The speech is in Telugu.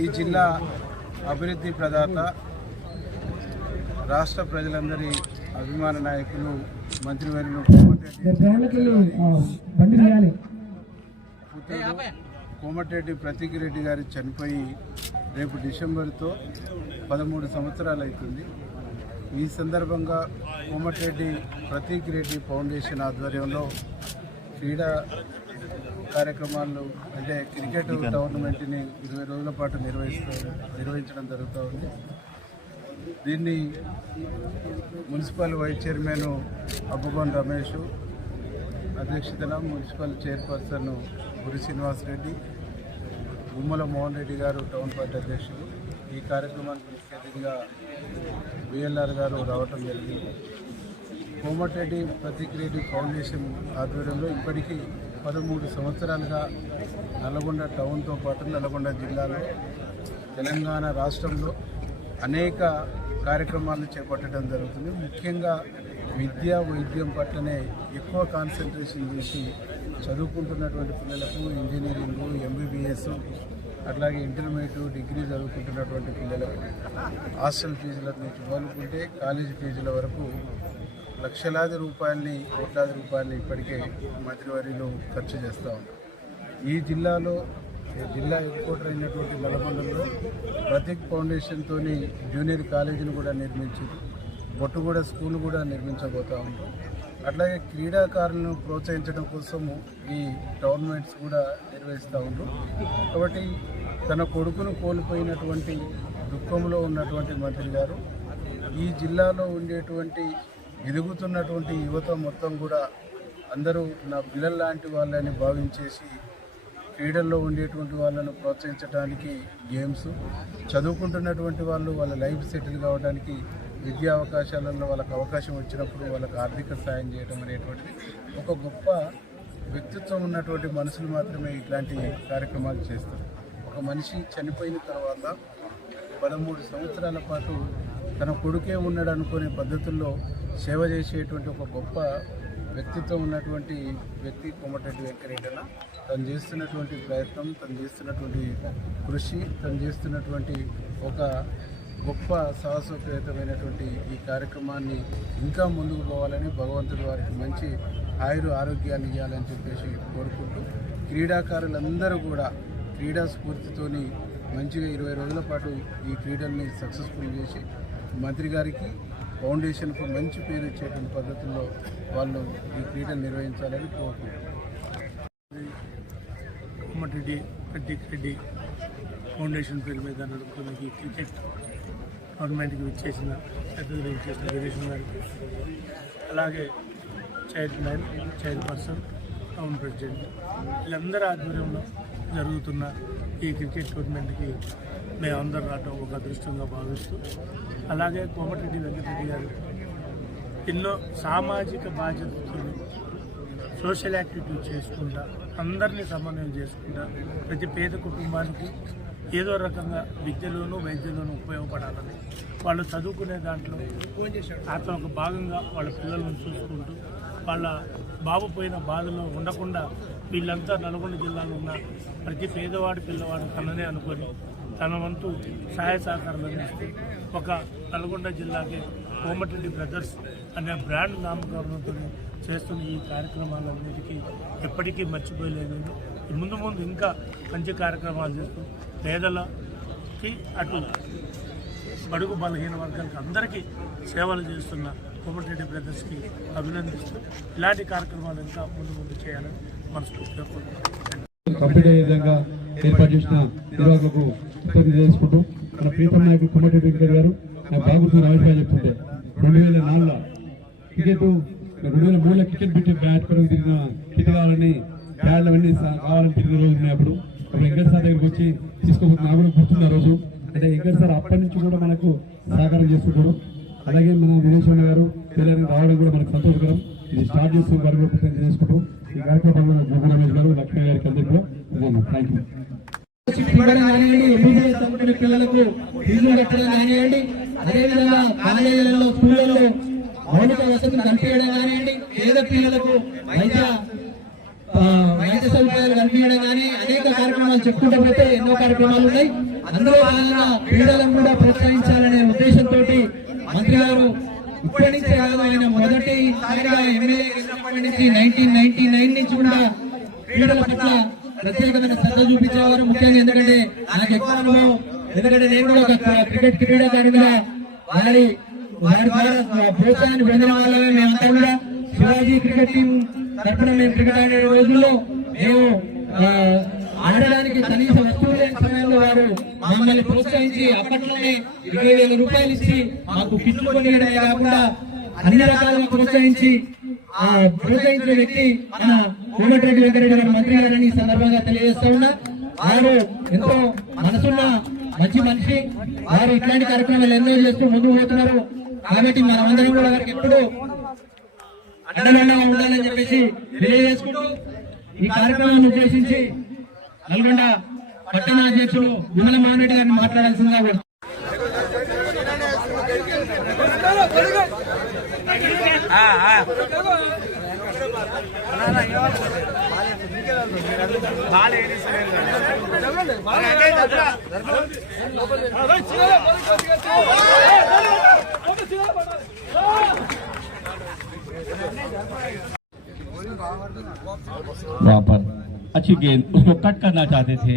ఈ జిల్లా అభివృద్ధి ప్రదాత, రాష్ట్ర ప్రజలందరి అభిమాన నాయకులు, మంత్రివర్యులు కోమటిరెడ్డి ప్రతీక్ రెడ్డి గారు చనిపోయి రేపు డిసెంబర్తో 13 సంవత్సరాలు అవుతుంది. ఈ సందర్భంగా కోమటిరెడ్డి ప్రతీక్ రెడ్డి ఫౌండేషన్ ఆధ్వర్యంలో క్రీడా కార్యక్రమాలు అంటే క్రికెట్ టోర్నమెంట్ని 20 రోజుల పాటు నిర్వహించడం జరుగుతూ ఉంది. దీన్ని మున్సిపల్ వైస్ చైర్మన్ అబ్బుగొండ రమేష్ అధ్యక్షతన, మున్సిపల్ చైర్పర్సన్ గురి శ్రీనివాసరెడ్డి, గుమ్మల మోహన్ రెడ్డి గారు టౌన్ పార్టీ అధ్యక్షులు, ఈ కార్యక్రమానికి ముఖ్య అతిథిగా బిఎల్ఆర్ గారు రావటం జరిగింది. కోమటిరెడ్డి ప్రతీక్ రెడ్డి ఫౌండేషన్ ఆధ్వర్యంలో ఇప్పటికీ 13 సంవత్సరాలుగా నల్గొండ టౌన్తో పాటు నల్గొండ జిల్లాలో, తెలంగాణ రాష్ట్రంలో అనేక కార్యక్రమాలను చేపట్టడం జరుగుతుంది. ముఖ్యంగా విద్య, వైద్యం పట్లనే ఎక్కువ కాన్సన్ట్రేషన్ చేసి చదువుకుంటున్నటువంటి పిల్లలకు ఇంజనీరింగ్, ఎంబీబీఎస్, అట్లాగే ఇంటర్మీడియట్, డిగ్రీ చదువుకుంటున్నటువంటి పిల్లలకు హాస్టల్ ఫీజుల నుంచి మొదలుకుంటే కాలేజీ ఫీజుల వరకు లక్షలాది రూపాయలని, కోట్లాది రూపాయలని ఇప్పటికే మంత్రివర్యులు ఖర్చు చేస్తూ ఉన్నారు. ఈ జిల్లాలో జిల్లా హెడ్ క్వార్టర్ అయినటువంటి నల్గొండలో ప్రతీక్ ఫౌండేషన్తో జూనియర్ కాలేజీని కూడా నిర్మించింది, బొట్టుగూడ స్కూల్ కూడా నిర్మించబోతూ ఉంటాం. అట్లాగే క్రీడాకారులను ప్రోత్సహించడం కోసము ఈ టోర్నమెంట్స్ కూడా నిర్వహిస్తూ ఉంటాం. కాబట్టి తన కొడుకును కోల్పోయినటువంటి దుఃఖంలో ఉన్నటువంటి మంత్రి గారు ఈ జిల్లాలో ఉండేటువంటి ఎదుగుతున్నటువంటి యువత మొత్తం కూడా అందరూ నా పిల్లల లాంటి వాళ్ళని భావించేసి క్రీడల్లో ఉండేటువంటి వాళ్ళను ప్రోత్సహించడానికి గేమ్స్, చదువుకుంటున్నటువంటి వాళ్ళు వాళ్ళ లైఫ్ సెటిల్ కావడానికి విద్యా అవకాశాలలో వాళ్ళకి అవకాశం వచ్చినప్పుడు వాళ్ళకి ఆర్థిక సాయం చేయడం అనేటువంటిది ఒక గొప్ప వ్యక్తిత్వం ఉన్నటువంటి మనుషులు మాత్రమే ఇట్లాంటి కార్యక్రమాలు చేస్తారు. ఒక మనిషి చనిపోయిన తర్వాత 13 సంవత్సరాల పాటు తన కొడుకే ఉన్నాడు అనుకునే పద్ధతుల్లో సేవ చేసేటువంటి ఒక గొప్ప వ్యక్తిత్వం ఉన్నటువంటి వ్యక్తి కోమటిరెడ్డి వెంకరెడ్డి. తను చేస్తున్నటువంటి ప్రయత్నం, తను చేస్తున్నటువంటి కృషి, తను చేస్తున్నటువంటి ఒక గొప్ప సాహసోపేతమైనటువంటి ఈ కార్యక్రమాన్ని ఇంకా ముందుకు పోవాలని, భగవంతుడు వారికి మంచి ఆరోగ్యాన్ని ఇవ్వాలని చెప్పేసి కోరుకుంటూ, క్రీడాకారులందరూ కూడా క్రీడా స్ఫూర్తితోని మంచిగా 20 రోజుల పాటు ఈ క్రీడల్ని సక్సెస్ఫుల్ చేసి మంత్రి గారికి, ఫౌండేషన్కు మంచి పేరు ఇచ్చేటువంటి పద్ధతుల్లో వాళ్ళు ఈ క్రీడలు నిర్వహించాలని కోరుకుంటున్నారు. కోమటిరెడ్డి ప్రతీక్ రెడ్డి ఫౌండేషన్ పేరు మీద నడుపుతున్న ఈ క్రికెట్ టోర్నమెంట్కి విచ్చేసిన వీరేశం గారికి, అలాగే చైర్పర్సన్, టౌన్ ప్రెసిడెంట్, వీళ్ళందరి ఆధ్వర్యంలో జరుగుతున్న ఈ క్రికెట్ టోర్నమెంట్కి మేమందరూ రావడం ఒక అదృష్టంగా భావిస్తూ, అలాగే కోమటిరెడ్డి వెంకటరెడ్డి గారు ఎన్నో సామాజిక బాధ్యతతో సోషల్ యాక్టివిటీస్ చేసుకుంటా, అందరినీ సమన్వయం చేసుకుంటా, ప్రతి పేద కుటుంబానికి ఏదో రకంగా విద్యలోనూ వైద్యంలోనూ ఉపయోగపడాలని, వాళ్ళు చదువుకునే దాంట్లో అతను ఒక భాగంగా వాళ్ళ పిల్లలను చూసుకుంటూ, వాళ్ళ బాబు పోయిన బాధలో ఉండకుండా వీళ్ళంతా నల్గొండ జిల్లాలో ఉన్న ప్రతి పేదవాడి పిల్లవాడు తననే అనుకొని తన వంతు సహాయ సహకారాలు అందిస్తూ ఒక నల్గొండ జిల్లాకి కోమటిరెడ్డి బ్రదర్స్ అనే బ్రాండ్ నామకరణంతో చేస్తున్న ఈ కార్యక్రమాలన్నిటికీ ఎప్పటికీ మర్చిపోయలేదు. ముందు ఇంకా మంచి కార్యక్రమాలు చేస్తూ పేదలకి, అటు బడుగు బలహీన వర్గాలకు అందరికీ సేవలు చేస్తున్న కోమటిరెడ్డి బ్రదర్స్కి అభినందిస్తూ ఇలాంటి కార్యక్రమాలు ఇంకా ముందు చేయాలని మనస్ఫూర్తిగా కోరుకుంటున్నాను. కంప్లీట్ అయ్యే విధంగా ఏర్పాటు చేసిన నిర్వాహకులకు చేసుకుంటూ మన ప్రీతం నాయకులు కోమటిరెడ్డి వెంకటరెడ్డి గారు నాకు బాగుంటుంది అభిప్రాయం చెప్తుంటే 2004లో క్రికెట్ 2003లో క్రికెట్ పెట్టి బ్యాట్ కొరకు తిరిగిన కిట్ కావాలని బ్యాట్లు అవన్నీ కావాలని తిరిగిన రోజు ఉన్నప్పుడు వెంకట సార్ దగ్గరికి వచ్చి తీసుకోబోతున్న నాకు కూడా గుర్తున్న రోజు. అంటే వెంకట సార్ అప్పటి నుంచి కూడా మనకు సహకారం చేస్తుంటారు. అలాగే మన వీరేశ్వర గారు పిల్లలకి రావడం కూడా మనకు సంతోషకరం. ఇది స్టార్ట్ చేస్తూ వారి కూడా చేసుకుంటూ ఈ కార్యక్రమంలో జోగు రమేష్ గారు, లక్ష్మీ గారికి అందరికీ కూడా థ్యాంక్ యూ. పిల్లలకు ఫీజులు కట్టడం కానివ్వండి, అదేవిధంగా కాలేజీలలో, స్కూళ్లలో మౌలిక వసతులు కల్పించడం కానివ్వండి, పేద పిల్లలకు వైద్య సదుపాయాలు కల్పించడం కానీ అనేక కార్యక్రమాలు కార్యక్రమాలు చెప్పుకుంటూ పోతే ఎన్నో కార్యక్రమాలు ఉన్నాయి. అందులో భాగంగా క్రీడలను కూడా ప్రోత్సహించాలనే ఉద్దేశంతో మంత్రి గారు ఇప్పటి నుంచే కాదు, ఆయన మొదటిసారిగా ఎమ్మెల్యే గెలిచినప్పటి నుంచి 1999 నుంచి కూడా క్రీడల పట్ల ప్రత్యేకమైన శ్రద్ధ చూపించేవారు. ముఖ్యంగా ఎందుకంటే నాకు ఎక్కువ అనుభవం, ఎందుకంటే నేను కూడా ఒక క్రికెట్ క్రీడాకారుడిగా వారి ద్వారా ప్రోత్సాహాన్ని పొందిన వాళ్ళమే. మేమంతా కూడా శివాజీ క్రికెట్ టీం తరఫున మేము క్రికెట్ ఆడే రోజుల్లో మేము ఆడడానికి కనీస వస్తువులు లేని సమయంలో వారు మమ్మల్ని ప్రోత్సహించి అప్పట్లోనే 20,000 రూపాయలు ఇచ్చి మాకు కిట్లు కొనియడమే కాకుండా అన్ని రకాలుగా ప్రోత్సహించిన వ్యక్తి మన కోమటిరెడ్డి వెంకటరెడ్డి గారు మంత్రి గారని ఈ సందర్భంగా తెలియజేస్తా ఉన్నా. వారు ఎంతో మనసున్న మంచి మనిషి. వారు ఇట్లాంటి కార్యక్రమాలు ఎన్నో చేస్తూ ముందుకు పోతున్నారు. కాబట్టి మనమందరం కూడా వారికి ఎప్పుడు అండదండగా ఉండాలని చెప్పేసి తెలియజేసుకుంటూ ఈ కార్యక్రమాన్ని ఉద్దేశించి నల్గొండ పట్టణ అధ్యక్షుడు విమల మారెడ్డి గారిని మాట్లాడాల్సిందిగా కోరుతున్నాను. वहाँ पर अच्छी गेंद, उसको कट करना चाहते थे।